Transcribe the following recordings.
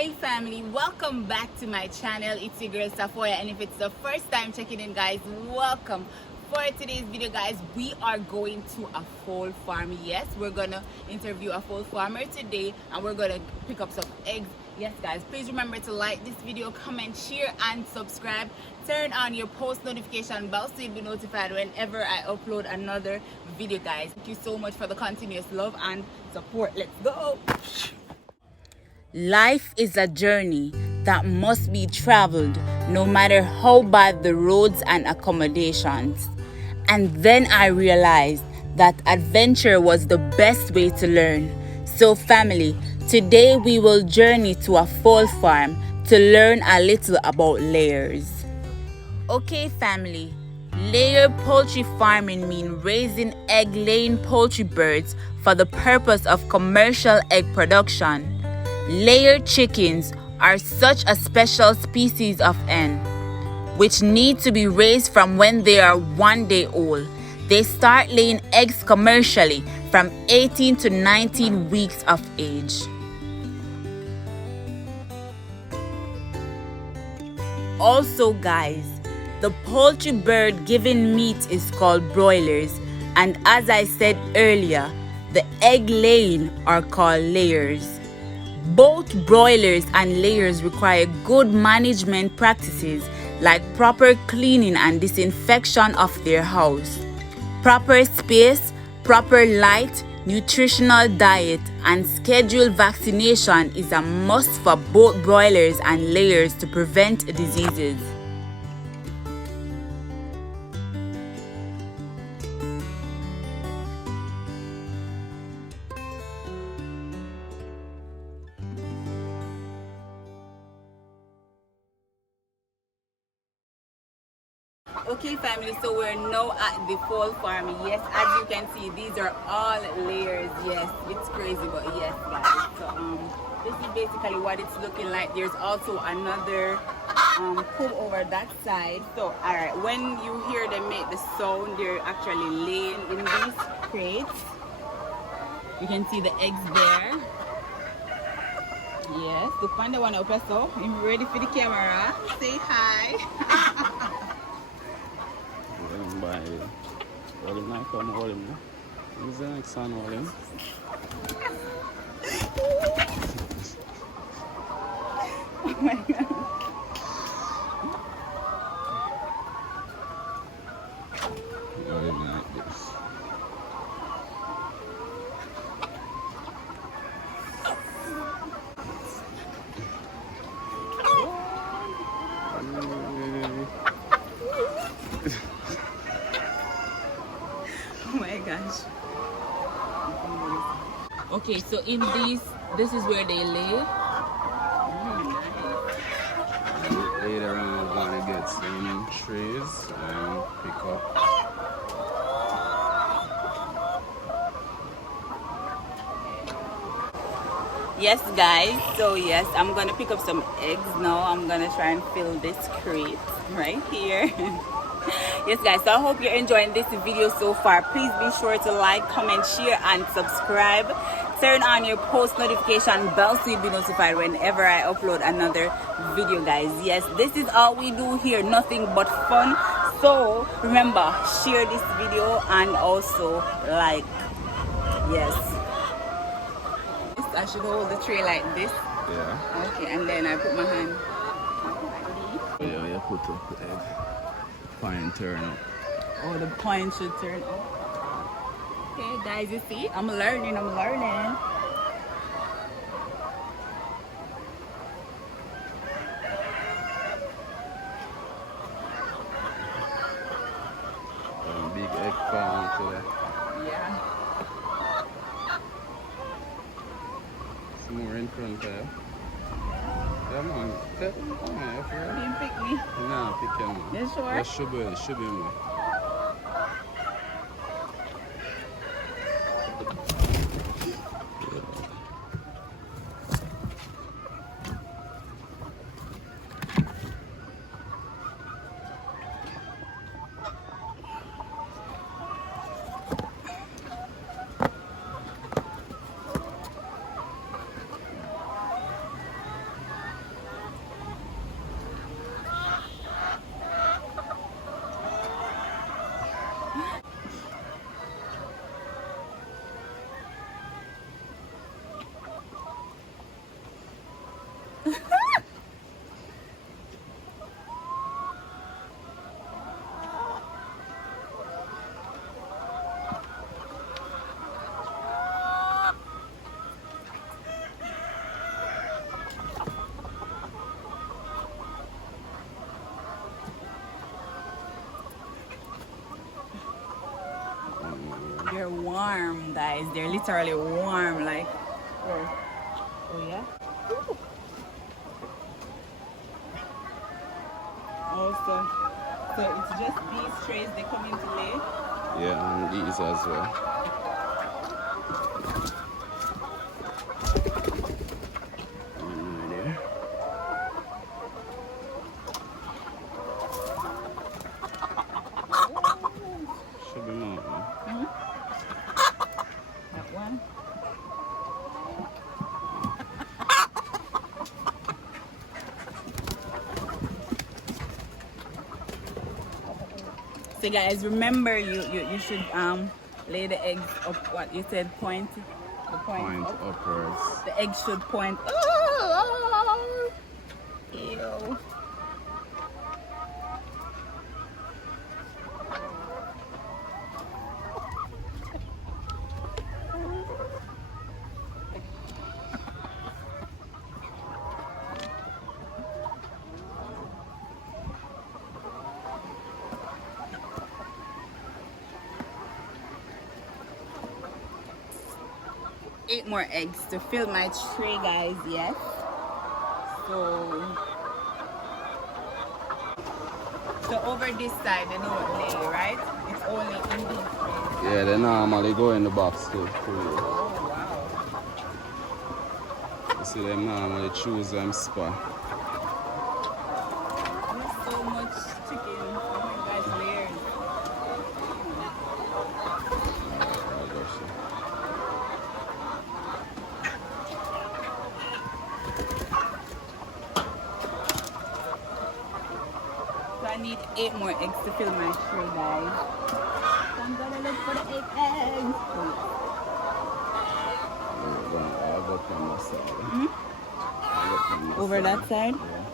Hey family, welcome back to my channel. It's your girl Saphoya, and if it's the first time checking in, guys, welcome. For today's video, guys, we are going to a fowl farm. Yes, we're gonna interview a fowl farmer today, and we're gonna pick up some eggs. Yes guys, please remember to like this video, comment, share, and subscribe. Turn on your post notification bell so you'll be notified whenever I upload another video, guys. Thank you so much for the continuous love and support. Let's go. Life is a journey that must be traveled, no matter how bad the roads and accommodations. And then I realized that adventure was the best way to learn. So family, today we will journey to a fowl farm to learn a little about layers. Okay family, layer poultry farming means raising egg-laying poultry birds for the purpose of commercial egg production. Layered chickens are such a special species of hen, which need to be raised from when they are 1 day old. They start laying eggs commercially from 18 to 19 weeks of age. Also guys, the poultry bird giving meat is called broilers, and as I said earlier, the egg laying are called layers. Both broilers and layers require good management practices like proper cleaning and disinfection of their house, proper space, proper light, nutritional diet, and scheduled vaccination is a must for both broilers and layers to prevent diseases. Okay family, so we're now at the fowl farm. Yes, as you can see, these are all layers. Yes, it's crazy, but yes guys, so this is basically what it's looking like. There's also another pool over that side. So all right, when you hear them make the sound, they're actually laying in these crates. You can see the eggs there. Yes, the panda one up so I'm ready for the camera. Say hi. By William, I come William. Who's the next son, William? Oh my god. William like this. Oh my gosh. Okay, so in these, this is where they lay. Later on, we're going to get some trays and pick up. Yes guys, so yes, I'm gonna pick up some eggs now. I'm gonna try and fill this crate right here. Yes guys, so I hope you're enjoying this video so far. Please be sure to like, comment, share, and subscribe. Turn on your post notification bell so you'll be notified whenever I upload another video, guys. Yes, this is all we do here, nothing but fun. So remember, share this video and also like. Yes, I should hold the tray like this. Yeah. Okay, and then I put my hand. Yeah, you put up the egg. Point turn up. Oh, the point should turn up. Okay, guys, you see, I'm learning. Big egg farm today. Yeah. Some more in front there. Yeah, man. Come on, You didn't pick me. no, pick him. You sure? Yeah, should be more. warm, guys. They're literally warm, like. Oh yeah. Also, so it's just these trays they come into lay. Yeah, and these as well. There. Should be more. That one. So guys, remember you should lay the eggs up. What you said, point the point up. Upwards. The eggs should point. Oh, ew. 8 more eggs to fill my tray, guys. Yes. So over this side they don't lay, right? It's only in these trays. Yeah, they normally go in the box too. Oh wow. You see them normally choose them spot. There's so much chicken. Oh my gosh, layers. So I need 8 more eggs to fill my tray, guys. So I'm gonna look for the 8 eggs. Over that side? Yeah.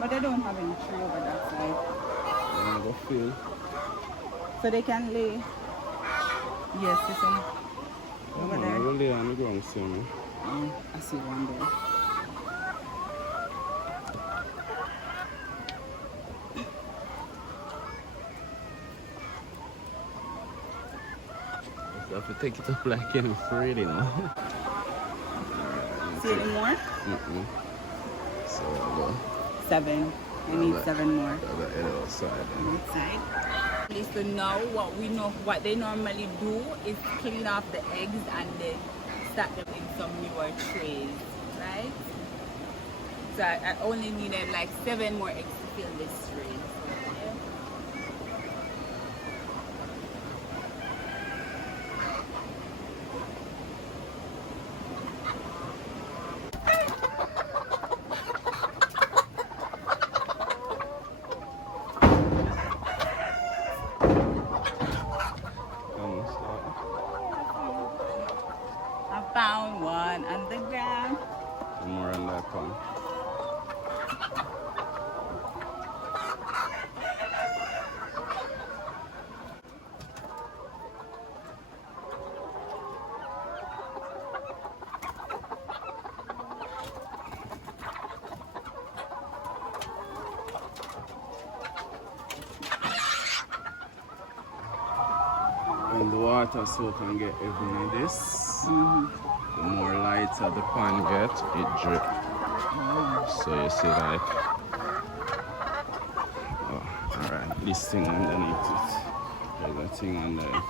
But I don't have any tree over that side. I'm gonna fill. So they can lay. Yes, this one. Over there. We'll lay on the ground soon. Oh, I see one there. I have to take it up like you're afraid, you know. See any more? So I'll go. 7. I need 7 more. I'll go head outside. Outside. So now what they normally do is clean off the eggs and then stack them in some newer trays, right? So I only needed like 7 more eggs to fill this tray. I found one on the ground. More on that one. When the water soak and get everything like this, the more lighter the pan get, it drip. So you see like, oh, alright, this thing underneath it. There's a thing on there.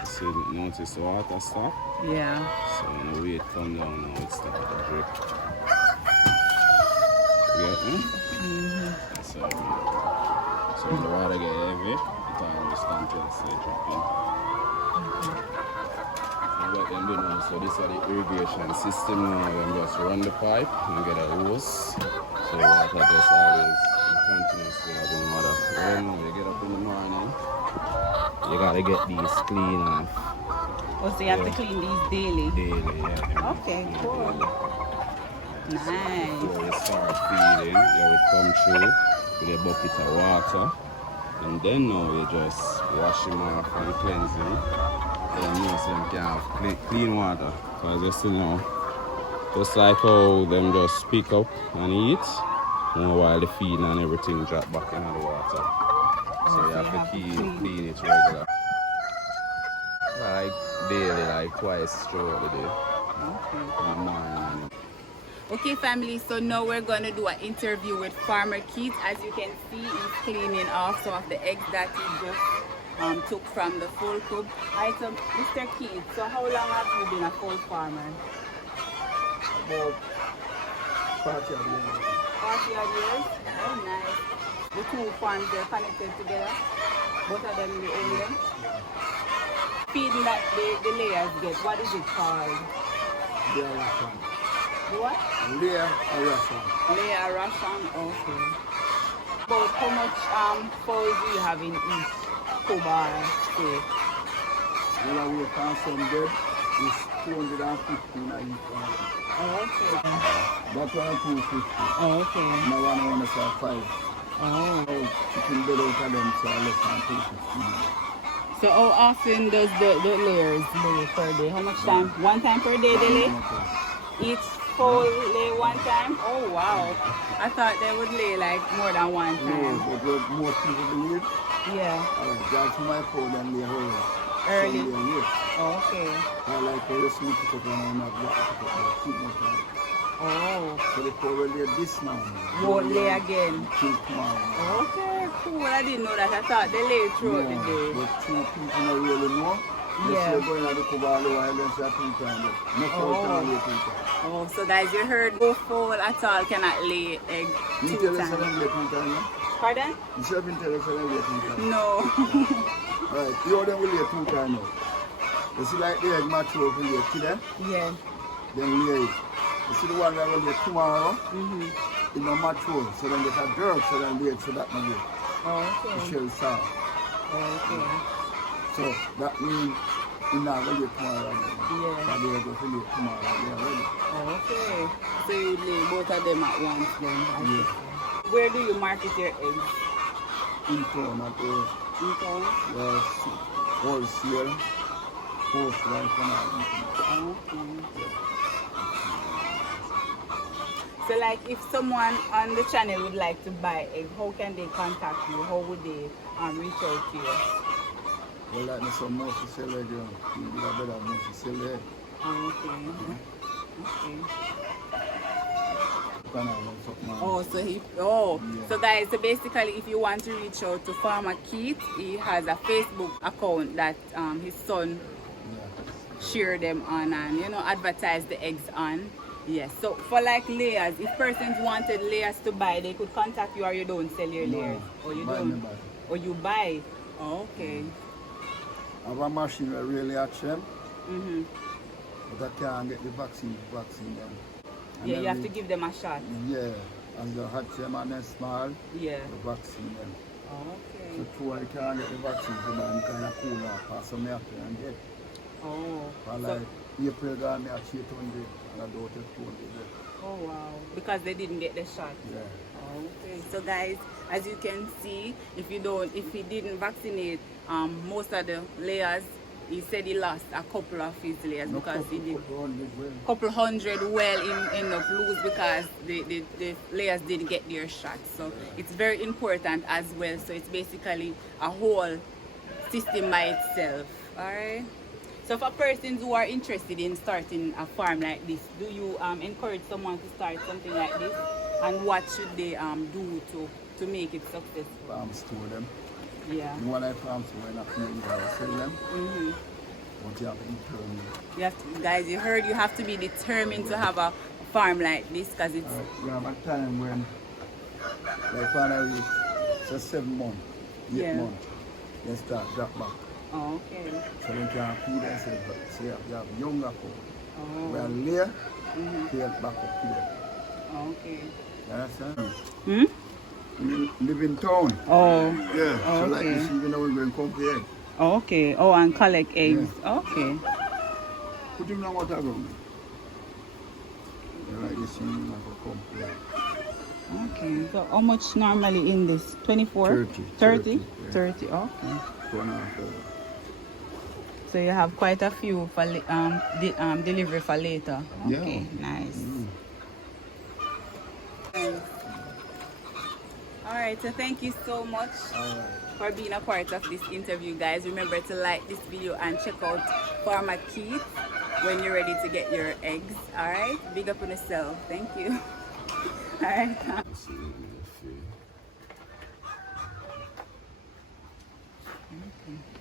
You see, notice the water stop? Yeah. So when the weight come down now, it starts to drip. You get me? So when the water get heavy, it always continuously dropping. And what them do now, so this is the irrigation system now. Them just run the pipe and get a hose. So the water just always continuously having water. When you get up in the morning, you gotta get these clean off. Oh, so you have to clean these daily? Daily, yeah. Okay, cool. Nice. Before you start feeding, you would come through with a bucket of water. And then now you just wash them off and cleanse them. Then most of them can have clean water. Because you see now, just like how them just pick up and eat, while the feed and everything drop back into the water. So you have to clean it regular. Like daily, like twice throughout the day. Okay. In the morning. Okay, family, so now we're going to do an interview with Farmer Keith. As you can see, he's cleaning off some of the eggs that he just took from the full coop. Alright, so Mr. Keith, so how long have you been a full farmer? About 40 years. 40 odd years? Oh, nice. The two farms, they're connected together? Both of them, you own them? Feeding that the layers get, what is it called? Layer ration. The what? Layer ration. Layer ration, okay. About how much fowls do you have in each coop or state? Well, we found some dead is 250 in each one. Oh, okay. That one 250. Oh, okay. My one is 5. Oh. So chicken dead out of them, so less than 250. So how often does the layers lay per day? How much time? One time per day they lay? Each fowl lay one time? Oh wow. I thought they would lay like more than one No, time. but what most people believe, Yeah. that's my phone and lay early. Early. Some lay late. Oh, okay. I like how you sleep to put on and not black to put on. Keep my time. Oh. So the phone will lay this now. Won't lay again. Till tomorrow. Okay, cool. I didn't know that. I thought they lay throughout the day. But two people don't really know. Yeah. They're going to the Kubali while they're two times. No four times, 2 times. Oh, so guys, you heard no fowl at all cannot lay egg You 2 tell us times. how lay 2 times, no? Pardon? You should have been telling us how lay 2 times. No. Right, you know them will lay 2 times now. You see like the egg mature will lay today, Yeah. then lay it. You see the one that will lay tomorrow, Mm-hmm. it no mature, so then get a dirt, so then lay it, so that no lay. Oh, The okay. shell soft. Oh, okay. So that means you're not going to lay tomorrow again. Yeah. But they're going to lay tomorrow, they're ready. Oh, okay. So you lay both of them at once then? I Yeah. see. Where do you market your eggs? In town at the In town? wholesale, post right and all. Oh, okay. So like if someone on the channel would like to buy egg, how can they contact you? How would they reach out to you? Well, like me some most to sell egg, you do a better most to sell egg. Oh, okay. Okay. Can I know something? Oh, so Yeah. so guys, so basically if you want to reach out to Farmer Keith, he has a Facebook account that his son Yeah. share them on and advertise the eggs on. Yes, so for like layers, if persons wanted layers to buy, they could contact you, or you don't sell your No, layers, or you buy don't, me buy. or you buy. Oh, okay. I have a machine that really action, Mhm. but I can't get the vaccine then. And Yeah, you have every- to give them a shot. Yeah, and the hatch them and then small, Yeah. the vaccine then. Oh, So okay. true, I can't get the vaccine, so I'm kind of cool off, so I have to and get. Oh. But So, like, April got me at 800, and I don't take 200. oh wow. Because they didn't get the shot. Yeah. Okay, so guys, as you can see, if he didn't vaccinate most of the layers, he said he lost a couple of his layers No because he did couple hundred well. couple hundred well in up lose because the layers didn't get their shot. So it's very important as well. So it's basically a whole system by itself. Alright. So for persons who are interested in starting a farm like this, do you encourage someone to start something like this? And what should they do to make it successful? Farm store them. Yeah. The one I farm store in a few years, I sell them. Mm-hmm. But you have to determine. You have to, guys, you heard you have to be determined to have a farm like this because it's You have a time when, like when I reach, so 7 months, 8 Yeah. months, they start drop back. oh, okay. So they can feed themselves, but see, you have younger folk. Oh, When later, mhm. they back up here. Okay. You understand? Hmm? You live in town. Oh. Yeah, so like Okay. this, even though we're going to come here. Oh, okay. Oh, and collect eggs. Okay. Put him on water ground. Yeah, like this, you know, come here. Okay. So how much normally in this? 24? 30. 30? Yeah. 30. Okay. 2.5 hours. So you have quite a few for delivery for later. Yeah. Okay. Nice. Alright right, so thank you so much for being a part of this interview, guys. Remember to like this video and check out Farmer Keith when you're ready to get your eggs. All right, big up on yourself. Thank you. All right. This is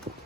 the